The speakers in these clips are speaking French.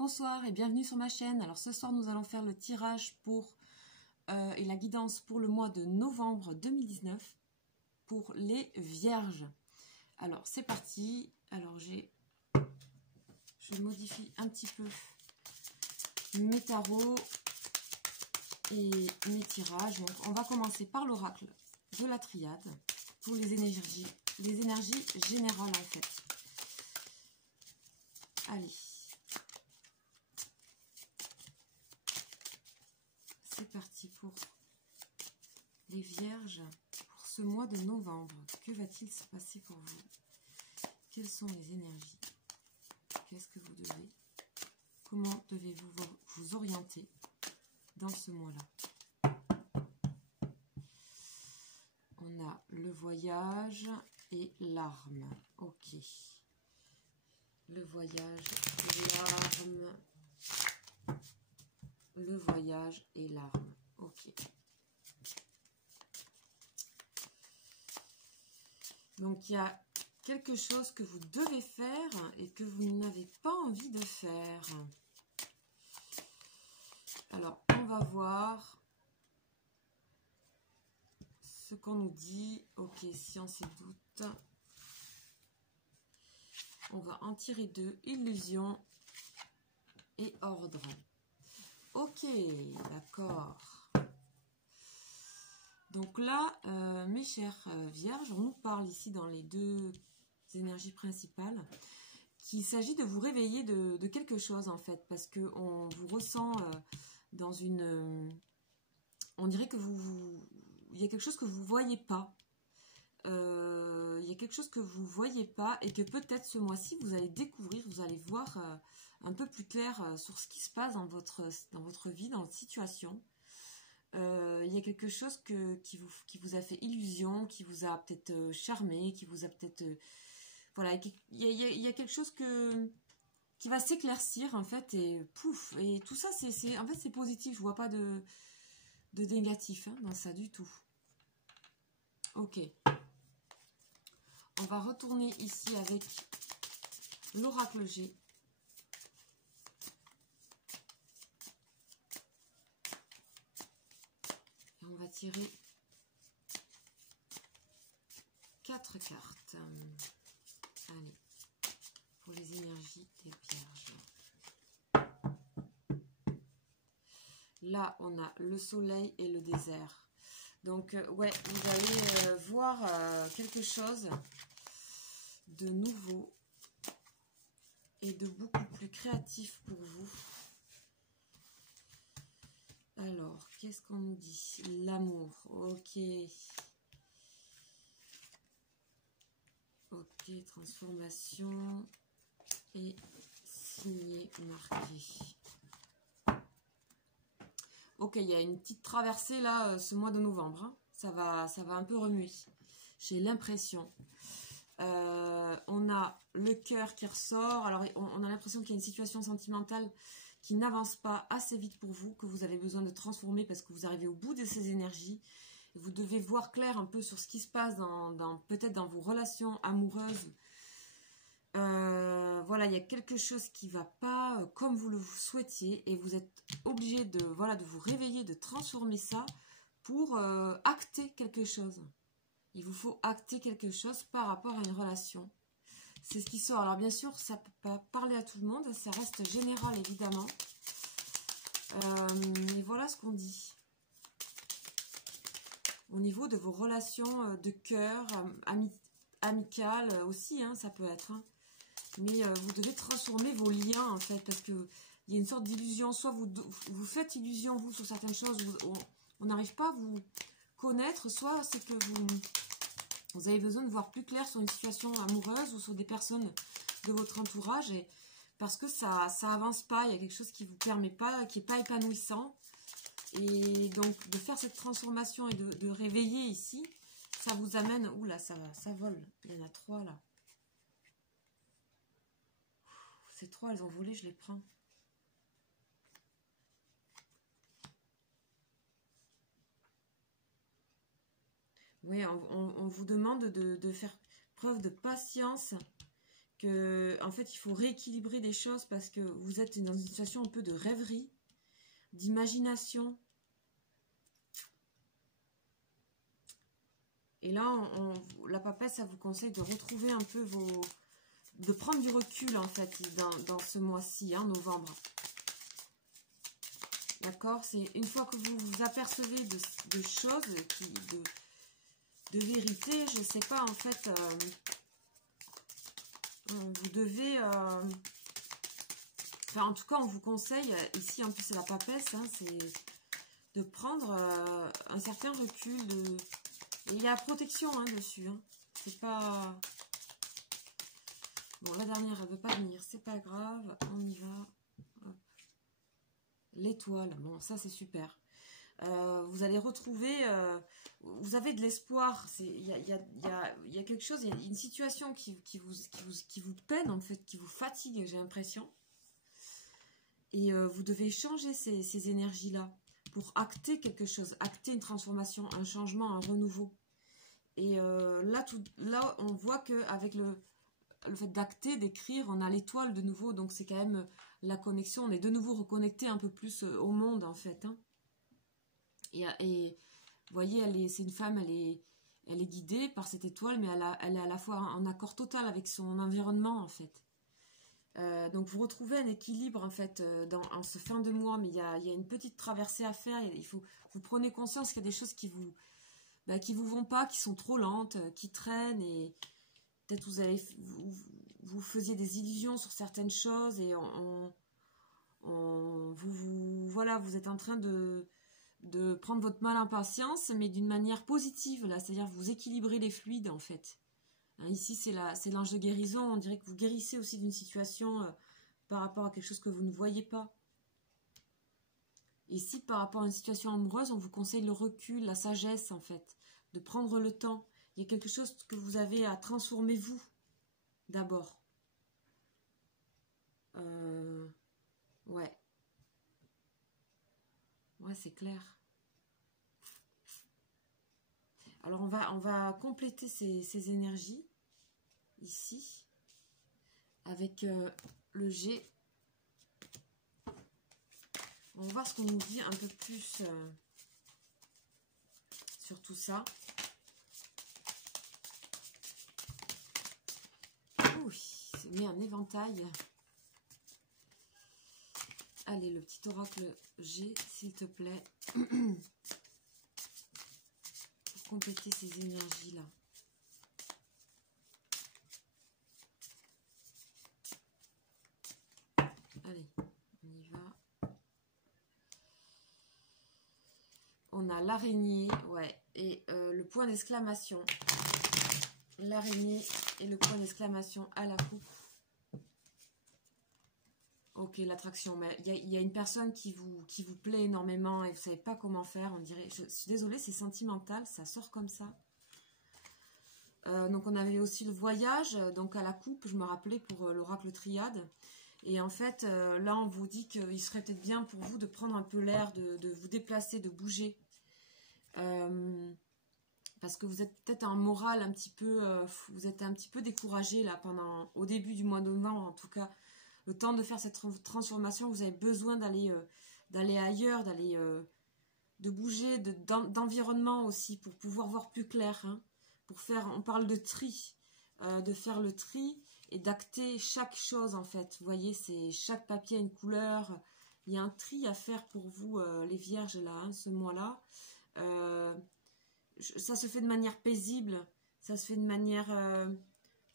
Bonsoir et bienvenue sur ma chaîne. Alors ce soir nous allons faire le tirage pour et la guidance pour le mois de novembre 2019 pour les vierges. Alors c'est parti. Alors je modifie un petit peu mes tarots et mes tirages. Donc on va commencer par l'oracle de la triade pour les énergies générales en fait. Allez. C'est parti pour les vierges pour ce mois de novembre. Que va-t-il se passer pour vous? Quelles sont les énergies? Qu'est-ce que vous devez? Comment devez-vous vous orienter dans ce mois-là? On a le voyage et l'arme. Ok. Le voyage, l'arme. Le voyage et l'arme. Ok. Donc, il y a quelque chose que vous devez faire et que vous n'avez pas envie de faire. Alors, on va voir ce qu'on nous dit. Ok, science et doute. On va en tirer deux. Illusion et ordre. Ok, d'accord. Donc là, mes chers vierges, on nous parle ici dans les deux énergies principales qu'il s'agit de vous réveiller de quelque chose en fait, parce qu'on vous ressent dans une... on dirait que il y a quelque chose que vous ne voyez pas. Il y a quelque chose que vous ne voyez pas et que peut-être ce mois-ci, vous allez découvrir, vous allez voir un peu plus clair sur ce qui se passe dans votre vie, dans votre situation. Il y a quelque chose qui vous a fait illusion, qui vous a peut-être charmé, qui vous a peut-être... voilà, il y a quelque chose qui va s'éclaircir en fait et pouf. Et tout ça, en fait, c'est positif. Je vois pas de négatif dans ça du tout. Ok. On va retourner ici avec l'oracle G. Et on va tirer 4 cartes. Allez, pour les énergies des vierges. Là, on a le soleil et le désert. Donc, ouais, vous allez voir quelque chose de nouveau et de beaucoup plus créatif pour vous. Alors, qu'est-ce qu'on nous dit? L'amour, ok. Ok, transformation et signé, marqué. Ok, il y a une petite traversée là, ce mois de novembre. Hein. Ça va un peu remuer. J'ai l'impression. On a le cœur qui ressort. Alors, on a l'impression qu'il y a une situation sentimentale qui n'avance pas assez vite pour vous, que vous avez besoin de transformer parce que vous arrivez au bout de ces énergies. Vous devez voir clair un peu sur ce qui se passe peut-être dans vos relations amoureuses. Voilà, il y a quelque chose qui ne va pas comme vous le souhaitiez et vous êtes obligé de vous réveiller, de transformer ça pour acter quelque chose. Il vous faut acter quelque chose par rapport à une relation. C'est ce qui sort. Alors bien sûr, ça ne peut pas parler à tout le monde, ça reste général évidemment. Mais voilà ce qu'on dit. Au niveau de vos relations de cœur, amicales aussi, hein, ça peut être. Hein. Mais vous devez transformer vos liens en fait, parce qu'il y a une sorte d'illusion. Soit vous faites illusion, vous, sur certaines choses, on n'arrive pas à vous connaître, soit c'est que vous avez besoin de voir plus clair sur une situation amoureuse ou sur des personnes de votre entourage, parce que ça avance pas, il y a quelque chose qui ne vous permet pas, qui n'est pas épanouissant. Et donc, de faire cette transformation et de réveiller ici, ça vous amène... Oula, ça vole. Il y en a 3 là. Ces 3, elles ont volé, je les prends. Oui, on vous demande de faire preuve de patience, que en fait il faut rééquilibrer des choses parce que vous êtes dans une situation un peu de rêverie, d'imagination. Et là, la papesse, ça vous conseille de retrouver un peu de prendre du recul en fait dans ce mois-ci, hein, novembre. D'accord? C'est une fois que vous vous apercevez de choses, de vérité, je sais pas, en fait, vous devez... enfin, en tout cas, on vous conseille, ici en plus c'est la papesse, hein, c'est de prendre un certain recul. Et il y a protection hein, dessus. Hein. C'est pas... Bon, la dernière, elle ne veut pas venir, c'est pas grave, on y va. L'étoile, bon, ça c'est super. Vous allez retrouver, vous avez de l'espoir. Il y a quelque chose, il y a une situation qui vous peine, en fait, qui vous fatigue, j'ai l'impression. Et vous devez changer ces énergies-là pour acter quelque chose, acter une transformation, un changement, un renouveau. Et là, on voit qu'avec le fait d'acter, d'écrire, on a l'étoile de nouveau, donc c'est quand même la connexion, on est de nouveau reconnecté un peu plus au monde, en fait. Hein. Et vous voyez, c'est une femme, elle est guidée par cette étoile, mais elle est à la fois en accord total avec son environnement, en fait. Donc vous retrouvez un équilibre, en fait, en ce fin de mois, mais il y a une petite traversée à faire, vous prenez conscience qu'il y a des choses qui vous vont pas, qui sont trop lentes, qui traînent, et peut-être vous faisiez des illusions sur certaines choses, et voilà, vous êtes en train de prendre votre mal en patience, mais d'une manière positive, là, c'est-à-dire vous équilibrez les fluides, en fait. Hein, ici, c'est l'ange de guérison, on dirait que vous guérissez aussi d'une situation par rapport à quelque chose que vous ne voyez pas. Et si par rapport à une situation amoureuse, on vous conseille le recul, la sagesse, en fait, de prendre le temps. Il y a quelque chose que vous avez à transformer vous, d'abord. Ouais. Ouais, c'est clair. Alors, on va compléter ces énergies, ici, avec le G. On va voir ce qu'on nous dit un peu plus sur tout ça. Oui, c'est mis un éventail. Allez, le petit oracle G, s'il te plaît. Pour compléter ces énergies-là. Allez, on y va. On a l'araignée, ouais, et le point d'exclamation. L'araignée et le point d'exclamation à la coupe. Ok, l'attraction, mais il y a une personne qui vous plaît énormément et vous ne savez pas comment faire, on dirait. Je suis désolée, c'est sentimental, ça sort comme ça. Donc on avait aussi le voyage, donc à la coupe, je me rappelais pour l'oracle triade. Et en fait, là on vous dit qu'il serait peut-être bien pour vous de prendre un peu l'air, de vous déplacer, de bouger. Parce que vous êtes peut-être en moral un petit peu, vous êtes un petit peu découragé là au début du mois de novembre en tout cas. Le temps de faire cette transformation, vous avez besoin d'aller ailleurs, de bouger, d'environnement aussi pour pouvoir voir plus clair. Hein, on parle de tri, de faire le tri et d'acter chaque chose en fait. Vous voyez, chaque papier a une couleur. Il y a un tri à faire pour vous, les vierges là, hein, ce mois-là. Ça se fait de manière paisible, ça se fait de manière...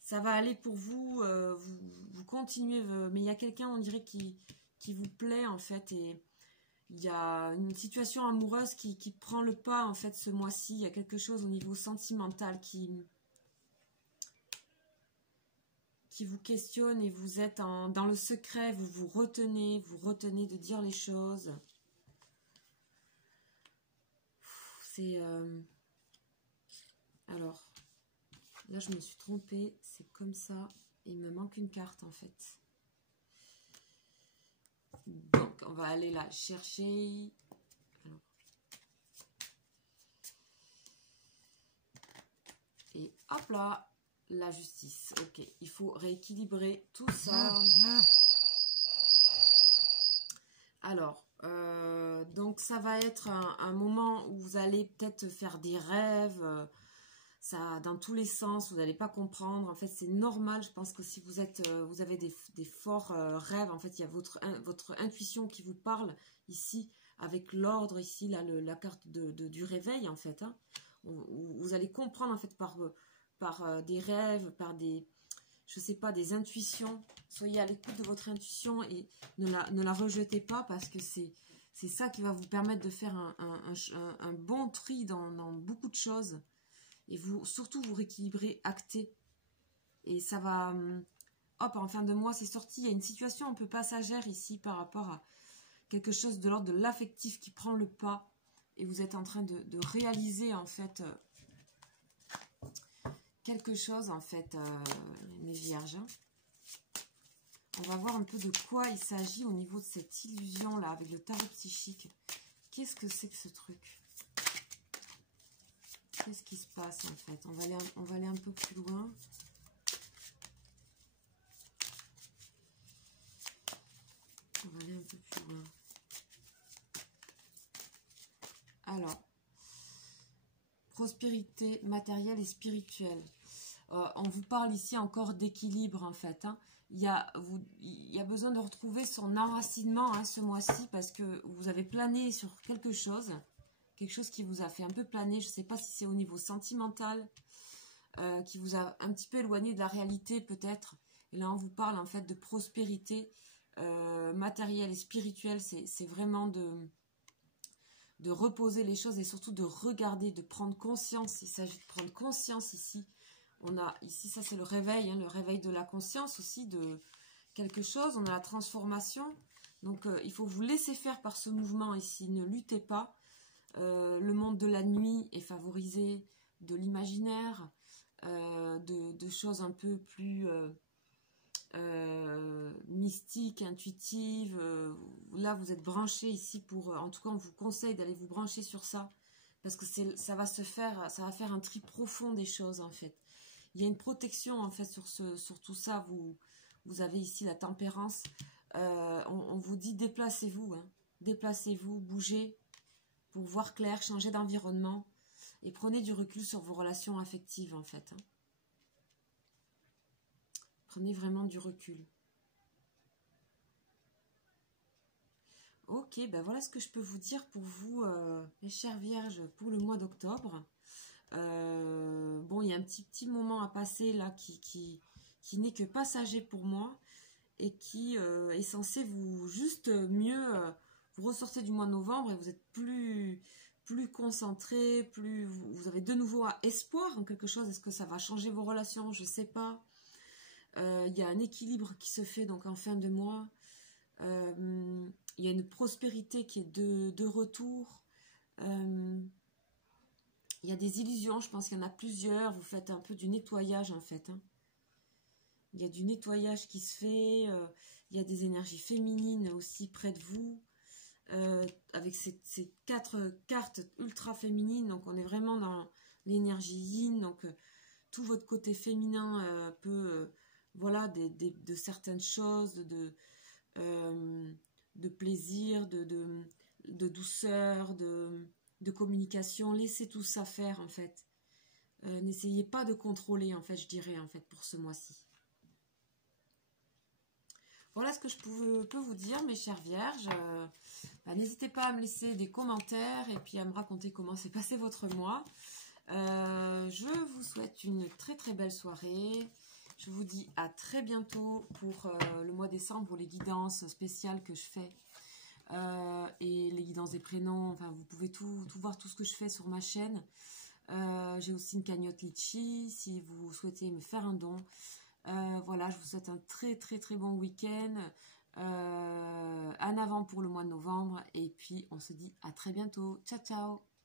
ça va aller pour vous, vous continuez, mais il y a quelqu'un, on dirait, qui vous plaît, en fait, et il y a une situation amoureuse qui prend le pas, en fait, ce mois-ci. Il y a quelque chose au niveau sentimental qui vous questionne et vous êtes dans le secret, vous retenez de dire les choses. C'est... Alors... Là, je me suis trompée, c'est comme ça. Il me manque une carte, en fait. Donc, on va aller la chercher. Alors. Et hop là. La justice, ok. Il faut rééquilibrer tout ça. Alors, donc ça va être un moment où vous allez peut-être faire des rêves, ça dans tous les sens, vous n'allez pas comprendre. En fait, c'est normal. Je pense que si vous êtes, vous avez des forts rêves, en fait, il y a votre intuition qui vous parle ici, avec l'ordre ici, là, la carte du réveil, en fait. Hein. Vous allez comprendre, en fait, par des rêves, par des, je sais pas, des intuitions. Soyez à l'écoute de votre intuition et ne la rejetez pas parce que c'est ça qui va vous permettre de faire un bon tri dans beaucoup de choses. Et surtout, vous rééquilibrez, acter. Et ça va... hop, en fin de mois, c'est sorti. Il y a une situation un peu passagère ici par rapport à quelque chose de l'ordre de l'affectif qui prend le pas. Et vous êtes en train de réaliser, en fait... quelque chose en fait, mes vierges. Hein. On va voir un peu de quoi il s'agit au niveau de cette illusion là avec le tarot psychique. Qu'est-ce que c'est que ce truc? Qu'est-ce qui se passe en fait? On va aller un peu plus loin. On va aller un peu plus loin. Alors, prospérité matérielle et spirituelle. On vous parle ici encore d'équilibre en fait. Hein. Il y a besoin de retrouver son enracinement hein, ce mois-ci parce que vous avez plané sur quelque chose qui vous a fait un peu planer. Je ne sais pas si c'est au niveau sentimental, qui vous a un petit peu éloigné de la réalité peut-être. Et là on vous parle en fait de prospérité matérielle et spirituelle. C'est vraiment de reposer les choses et surtout de regarder, de prendre conscience. Il s'agit de prendre conscience ici. On a ici, ça c'est le réveil, hein, le réveil de la conscience aussi de quelque chose. On a la transformation. Donc il faut vous laisser faire par ce mouvement ici. Ne luttez pas. Le monde de la nuit est favorisé, de l'imaginaire, de choses un peu plus mystiques, intuitives. Là vous êtes branchés ici pour... en tout cas on vous conseille d'aller vous brancher sur ça. Parce que ça va faire un tri profond des choses en fait. Il y a une protection en fait sur tout ça. Vous avez ici la tempérance. On vous dit déplacez-vous. Hein. Déplacez-vous, bougez pour voir clair, changez d'environnement. Et prenez du recul sur vos relations affectives en fait. Hein. Prenez vraiment du recul. Ok, ben voilà ce que je peux vous dire pour vous, mes chères vierges, pour le mois d'octobre. Bon, il y a un petit moment à passer là qui n'est que passager pour moi et qui est censé vous juste mieux vous ressortez du mois de novembre et vous êtes plus concentré, vous avez de nouveau espoir en quelque chose. Est-ce que ça va changer vos relations? Je sais pas. Il y a un équilibre qui se fait donc en fin de mois. Il y a une prospérité qui est de retour. Il y a des illusions, je pense qu'il y en a plusieurs. Vous faites un peu du nettoyage en fait. Hein. Il y a du nettoyage qui se fait. Il y a des énergies féminines aussi près de vous. Avec ces 4 cartes ultra féminines. Donc on est vraiment dans l'énergie yin. Donc tout votre côté féminin peut... voilà, de certaines choses, de plaisir, de douceur, de communication. Laissez tout ça faire en fait. N'essayez pas de contrôler en fait, je dirais en fait pour ce mois-ci. Voilà ce que je peux vous dire mes chères vierges. N'hésitez pas à me laisser des commentaires et puis à me raconter comment s'est passé votre mois. Je vous souhaite une très très belle soirée. Je vous dis à très bientôt pour le mois de décembre, pour les guidances spéciales que je fais. Et les guidances des prénoms, enfin vous pouvez tout voir, tout ce que je fais sur ma chaîne. J'ai aussi une cagnotte Litchi si vous souhaitez me faire un don. Voilà, je vous souhaite un très très très bon week-end. En avant pour le mois de novembre. Et puis on se dit à très bientôt. Ciao ciao.